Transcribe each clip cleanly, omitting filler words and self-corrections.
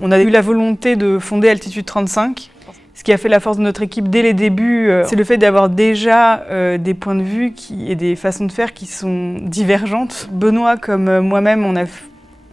On a eu la volonté de fonder Altitude 35. Ce qui a fait la force de notre équipe dès les débuts, c'est le fait d'avoir déjà des points de vue et des façons de faire qui sont divergentes. Benoît, comme moi-même,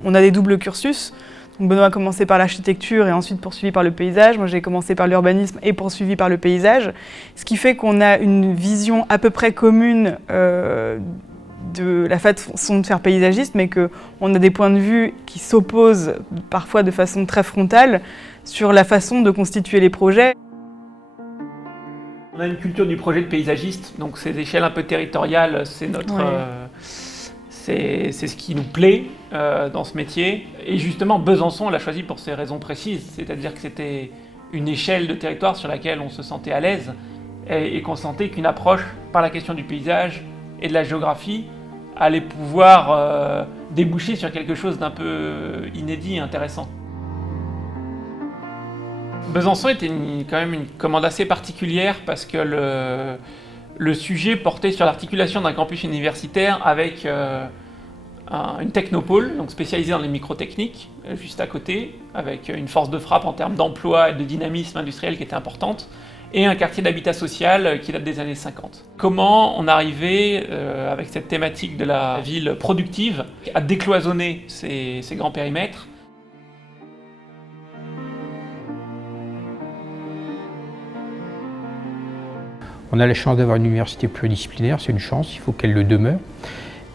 on a des doubles cursus. Donc Benoît a commencé par l'architecture et ensuite poursuivi par le paysage. Moi, j'ai commencé par l'urbanisme et poursuivi par le paysage. Ce qui fait qu'on a une vision à peu près commune de la façon de faire paysagiste, mais qu'on a des points de vue qui s'opposent parfois de façon très frontale sur la façon de constituer les projets. On a une culture du projet de paysagiste, donc ces échelles un peu territoriales, c'est c'est ce qui nous plaît dans ce métier. Et justement, Besançon, on l'a choisi pour ces raisons précises, c'est-à-dire que c'était une échelle de territoire sur laquelle on se sentait à l'aise et qu'on sentait qu'une approche par la question du paysage et de la géographie allait pouvoir déboucher sur quelque chose d'un peu inédit et intéressant. Besançon était quand même une commande assez particulière parce que le sujet portait sur l'articulation d'un campus universitaire avec une technopole, donc spécialisée dans les microtechniques, juste à côté, avec une force de frappe en termes d'emploi et de dynamisme industriel qui était importante, et un quartier d'habitat social qui date des années 50. Comment on arrivait, avec cette thématique de la ville productive, à décloisonner ces grands périmètres? On a la chance d'avoir une université pluridisciplinaire, c'est une chance, il faut qu'elle le demeure.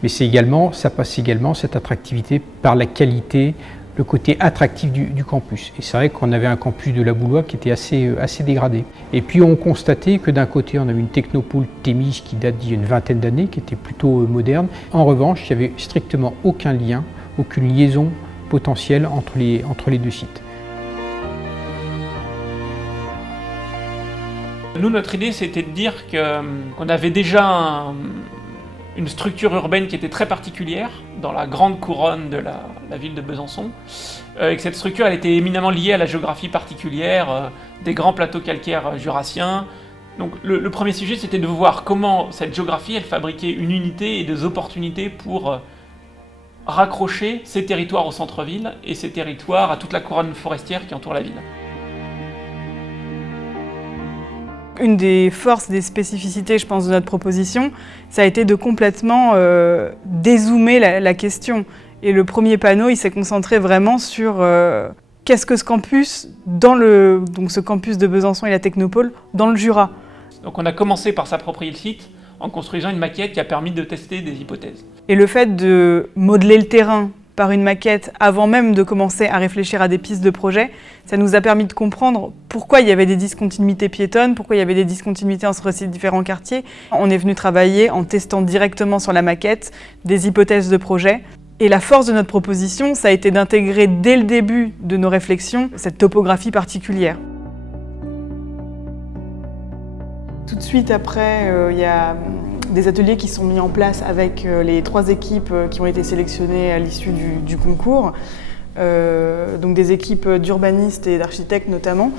Mais ça passe également cette attractivité par la qualité, le côté attractif du campus. Et c'est vrai qu'on avait un campus de la Boulois qui était assez dégradé. Et puis on constatait que d'un côté, on avait une technopole Thémis qui date d'il y a une vingtaine d'années, qui était plutôt moderne. En revanche, il n'y avait strictement aucun lien, aucune liaison potentielle entre les deux sites. Nous, notre idée, c'était de dire qu'on avait déjà une structure urbaine qui était très particulière dans la grande couronne de la ville de Besançon, et que cette structure elle était éminemment liée à la géographie particulière des grands plateaux calcaires jurassiens. Donc le premier sujet, c'était de voir comment cette géographie elle fabriquait une unité et des opportunités pour raccrocher ces territoires au centre-ville et ces territoires à toute la couronne forestière qui entoure la ville. Une des forces, des spécificités, je pense, de notre proposition, ça a été de complètement dézoomer la question. Et le premier panneau, il s'est concentré vraiment sur qu'est-ce que ce campus, donc ce campus de Besançon et la Technopole, dans le Jura. Donc on a commencé par s'approprier le site en construisant une maquette qui a permis de tester des hypothèses. Et le fait de modeler le terrain par une maquette avant même de commencer à réfléchir à des pistes de projet, ça nous a permis de comprendre pourquoi il y avait des discontinuités piétonnes, pourquoi il y avait des discontinuités entre ces différents quartiers. On est venu travailler en testant directement sur la maquette des hypothèses de projet. Et la force de notre proposition, ça a été d'intégrer dès le début de nos réflexions cette topographie particulière. Tout de suite après, il y a des ateliers qui sont mis en place avec les 3 équipes qui ont été sélectionnées à l'issue du concours, donc des équipes d'urbanistes et d'architectes notamment.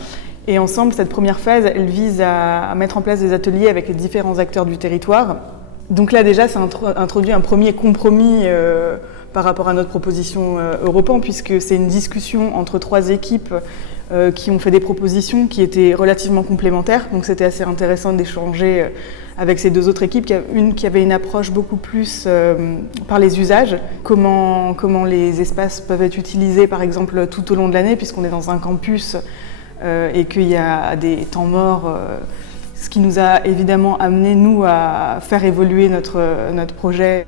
Et ensemble, cette première phase, elle vise à mettre en place des ateliers avec les différents acteurs du territoire. Donc là déjà, ça introduit un premier compromis par rapport à notre proposition Europan, puisque c'est une discussion entre 3 équipes qui ont fait des propositions qui étaient relativement complémentaires. Donc c'était assez intéressant d'échanger avec ces 2 autres équipes, une qui avait une approche beaucoup plus par les usages, comment les espaces peuvent être utilisés par exemple tout au long de l'année, puisqu'on est dans un campus et qu'il y a des temps morts, ce qui nous a évidemment amené nous à faire évoluer notre projet.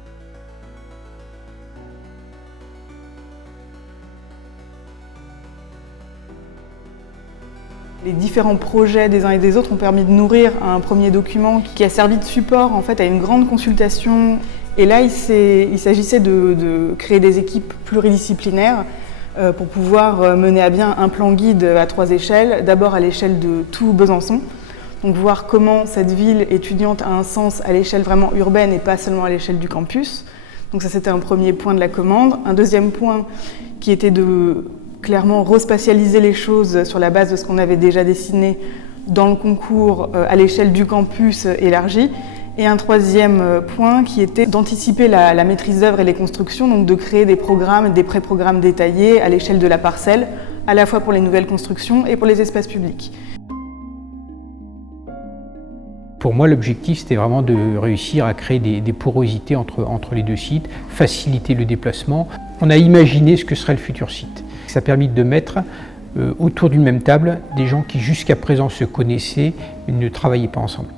Les différents projets des uns et des autres ont permis de nourrir un premier document qui a servi de support en fait, à une grande consultation. Et là, il s'agissait de créer des équipes pluridisciplinaires pour pouvoir mener à bien un plan guide à 3 échelles. D'abord à l'échelle de tout Besançon, donc voir comment cette ville étudiante a un sens à l'échelle vraiment urbaine et pas seulement à l'échelle du campus. Donc ça, c'était un premier point de la commande. Un deuxième point qui était de clairement respatialiser les choses sur la base de ce qu'on avait déjà dessiné dans le concours à l'échelle du campus élargi. Et un troisième point qui était d'anticiper la maîtrise d'œuvre et les constructions, donc de créer des programmes, des pré-programmes détaillés à l'échelle de la parcelle à la fois pour les nouvelles constructions et pour les espaces publics. Pour moi, l'objectif, c'était vraiment de réussir à créer des porosités entre les deux sites, faciliter le déplacement. On a imaginé ce que serait le futur site. Ça a permis de mettre autour d'une même table des gens qui jusqu'à présent se connaissaient mais ne travaillaient pas ensemble.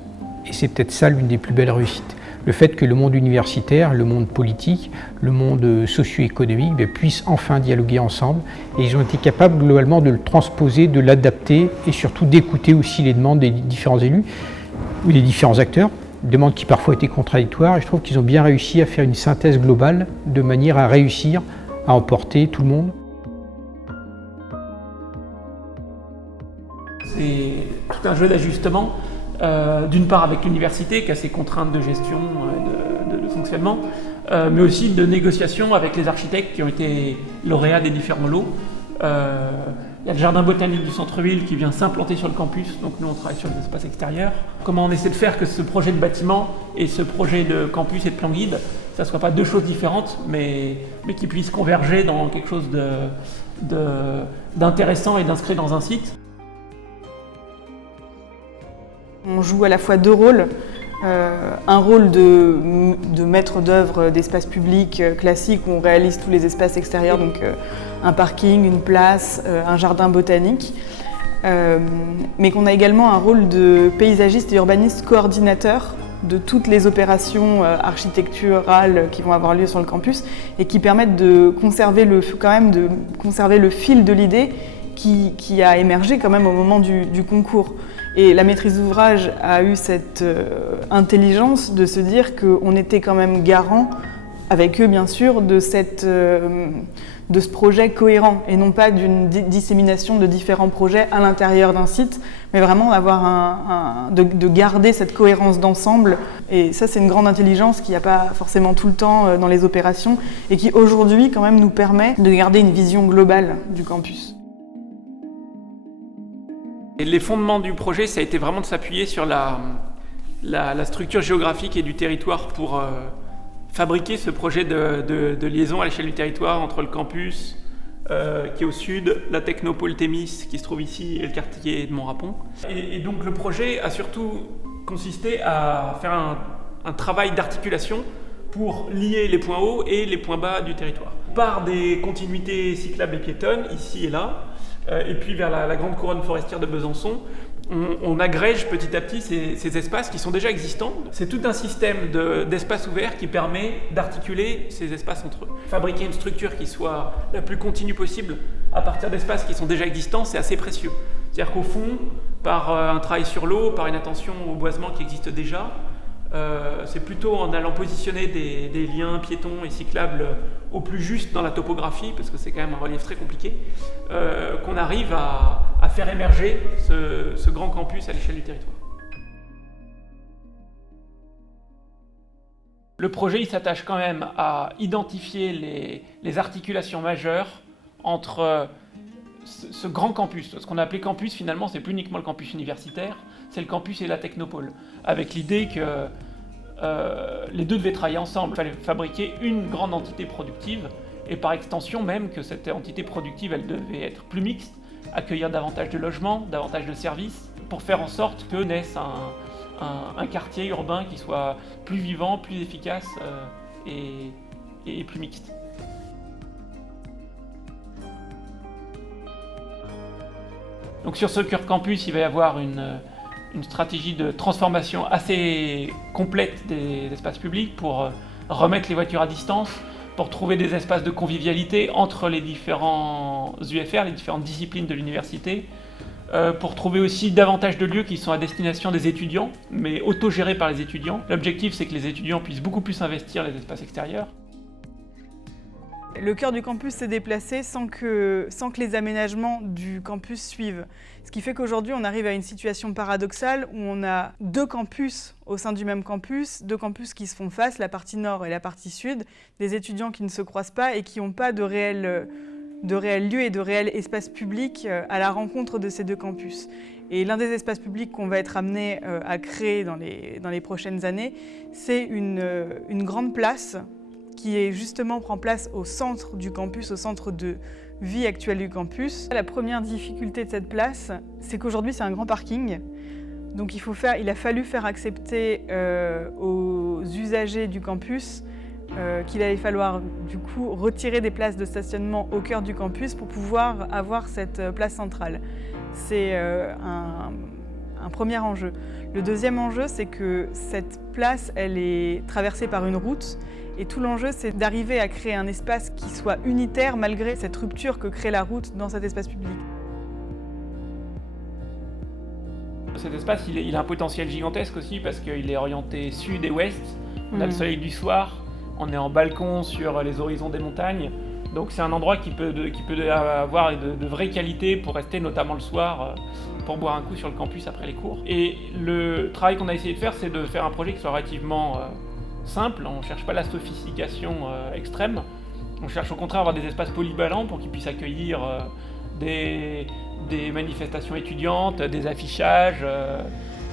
Et c'est peut-être ça l'une des plus belles réussites. Le fait que le monde universitaire, le monde politique, le monde socio-économique puissent enfin dialoguer ensemble. Et ils ont été capables globalement de le transposer, de l'adapter et surtout d'écouter aussi les demandes des différents élus ou des différents acteurs, demandes qui parfois étaient contradictoires. Et je trouve qu'ils ont bien réussi à faire une synthèse globale de manière à réussir à emporter tout le monde. C'est tout un jeu d'ajustement, d'une part avec l'université qui a ses contraintes de gestion et de fonctionnement, mais aussi de négociation avec les architectes qui ont été lauréats des différents lots. Il y a le jardin botanique du centre-ville qui vient s'implanter sur le campus, donc nous on travaille sur les espaces extérieurs. Comment on essaie de faire que ce projet de bâtiment et ce projet de campus et de plan guide, ça ne soit pas deux choses différentes, mais qui puissent converger dans quelque chose d'intéressant et d'inscrit dans un site. On joue à la fois deux rôles. Un rôle de maître d'œuvre d'espace public classique où on réalise tous les espaces extérieurs, donc un parking, une place, un jardin botanique, mais qu'on a également un rôle de paysagiste et urbaniste coordinateur de toutes les opérations architecturales qui vont avoir lieu sur le campus et qui permettent de conserver le fil de l'idée qui a émergé quand même au moment du concours. Et la maîtrise d'ouvrage a eu cette intelligence de se dire qu'on était quand même garant, avec eux bien sûr, de ce projet cohérent et non pas d'une dissémination de différents projets à l'intérieur d'un site, mais vraiment de garder cette cohérence d'ensemble. Et ça, c'est une grande intelligence qu'il n'y a pas forcément tout le temps dans les opérations et qui aujourd'hui quand même nous permet de garder une vision globale du campus. Et les fondements du projet, ça a été vraiment de s'appuyer sur la structure géographique et du territoire pour fabriquer ce projet de liaison à l'échelle du territoire entre le campus qui est au sud, la technopole Thémis qui se trouve ici et le quartier de Montrapon. Et donc le projet a surtout consisté à faire un travail d'articulation pour lier les points hauts et les points bas du territoire. Par des continuités cyclables et piétonnes, ici et là, et puis vers la grande couronne forestière de Besançon, on agrège petit à petit ces espaces qui sont déjà existants. C'est tout un système d'espaces ouverts qui permet d'articuler ces espaces entre eux. Fabriquer une structure qui soit la plus continue possible à partir d'espaces qui sont déjà existants, c'est assez précieux. C'est-à-dire qu'au fond, par un travail sur l'eau, par une attention au boisement qui existe déjà, c'est plutôt en allant positionner des liens piétons et cyclables au plus juste dans la topographie, parce que c'est quand même un relief très compliqué, qu'on arrive à faire émerger ce grand campus à l'échelle du territoire. Le projet il s'attache quand même à identifier les articulations majeures entre ce grand campus. Ce qu'on a appelé campus, finalement, c'est plus uniquement le campus universitaire, c'est le campus et la technopole, avec l'idée que les deux devaient travailler ensemble. Il fallait fabriquer une grande entité productive, et par extension même que cette entité productive, elle devait être plus mixte, accueillir davantage de logements, davantage de services, pour faire en sorte que naisse un quartier urbain qui soit plus vivant, plus efficace et plus mixte. Donc sur ce cœur campus, il va y avoir une stratégie de transformation assez complète des espaces publics pour remettre les voitures à distance, pour trouver des espaces de convivialité entre les différents UFR, les différentes disciplines de l'université, pour trouver aussi davantage de lieux qui sont à destination des étudiants, mais autogérés par les étudiants. L'objectif, c'est que les étudiants puissent beaucoup plus investir les espaces extérieurs. Le cœur du campus s'est déplacé sans que les aménagements du campus suivent. Ce qui fait qu'aujourd'hui, on arrive à une situation paradoxale où on a deux campus au sein du même campus, deux campus qui se font face, la partie nord et la partie sud, des étudiants qui ne se croisent pas et qui n'ont pas de réel lieu et de réel espace public à la rencontre de ces deux campus. Et l'un des espaces publics qu'on va être amené à créer dans les prochaines années, c'est une grande place qui justement prend place au centre du campus, au centre de vie actuelle du campus. La première difficulté de cette place, c'est qu'aujourd'hui c'est un grand parking. Donc il a fallu faire accepter aux usagers du campus qu'il allait falloir du coup retirer des places de stationnement au cœur du campus pour pouvoir avoir cette place centrale. C'est un premier enjeu. Le deuxième enjeu, c'est que cette place, elle est traversée par une route et tout l'enjeu, c'est d'arriver à créer un espace qui soit unitaire malgré cette rupture que crée la route dans cet espace public. Cet espace, il a un potentiel gigantesque aussi parce qu'il est orienté sud et ouest. On a le soleil du soir, on est en balcon sur les horizons des montagnes. Donc c'est un endroit qui peut avoir de vraies qualités pour rester notamment le soir, pour boire un coup sur le campus après les cours. Et le travail qu'on a essayé de faire, c'est de faire un projet qui soit relativement simple. On ne cherche pas la sophistication extrême. On cherche au contraire à avoir des espaces polyvalents pour qu'ils puissent accueillir des manifestations étudiantes, des affichages,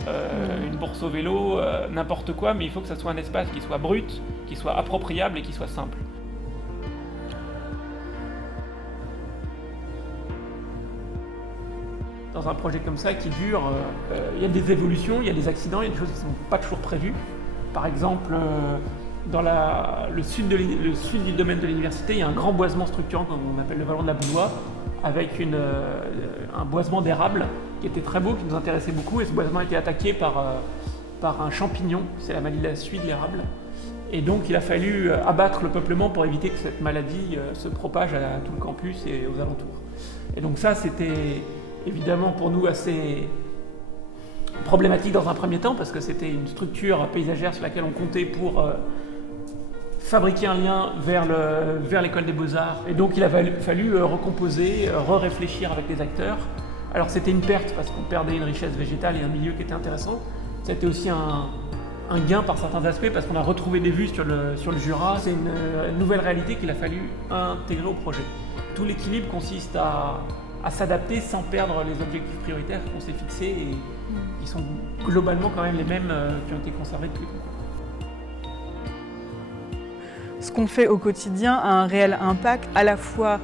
une bourse au vélo, n'importe quoi, mais il faut que ça soit un espace qui soit brut, qui soit appropriable et qui soit simple. Dans un projet comme ça qui dure, il y a des évolutions, il y a des accidents, il y a des choses qui ne sont pas toujours prévues. Par exemple, dans le sud du domaine de l'université, il y a un grand boisement structurant qu'on appelle le vallon de la Boulois, avec un boisement d'érable qui était très beau, qui nous intéressait beaucoup. Et ce boisement a été attaqué par un champignon, c'est la maladie suie de l'érable. Et donc il a fallu abattre le peuplement pour éviter que cette maladie se propage à tout le campus et aux alentours. Et donc ça, c'était évidemment pour nous assez problématique dans un premier temps, parce que c'était une structure paysagère sur laquelle on comptait pour fabriquer un lien vers l'école des beaux-arts. Et donc il a fallu recomposer, réfléchir avec les acteurs. Alors c'était une perte parce qu'on perdait une richesse végétale et un milieu qui était intéressant. C'était aussi un gain par certains aspects parce qu'on a retrouvé des vues sur le Jura. C'est une nouvelle réalité qu'il a fallu intégrer au projet. Tout l'équilibre consiste à s'adapter sans perdre les objectifs prioritaires qu'on s'est fixés et qui sont globalement quand même les mêmes qui ont été conservés depuis longtemps. Ce qu'on fait au quotidien a un réel impact à la fois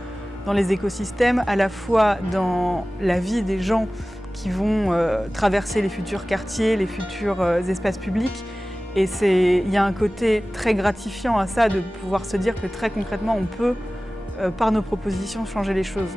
dans les écosystèmes, à la fois dans la vie des gens qui vont traverser les futurs quartiers, les futurs espaces publics. Et il y a un côté très gratifiant à ça de pouvoir se dire que très concrètement on peut, par nos propositions, changer les choses.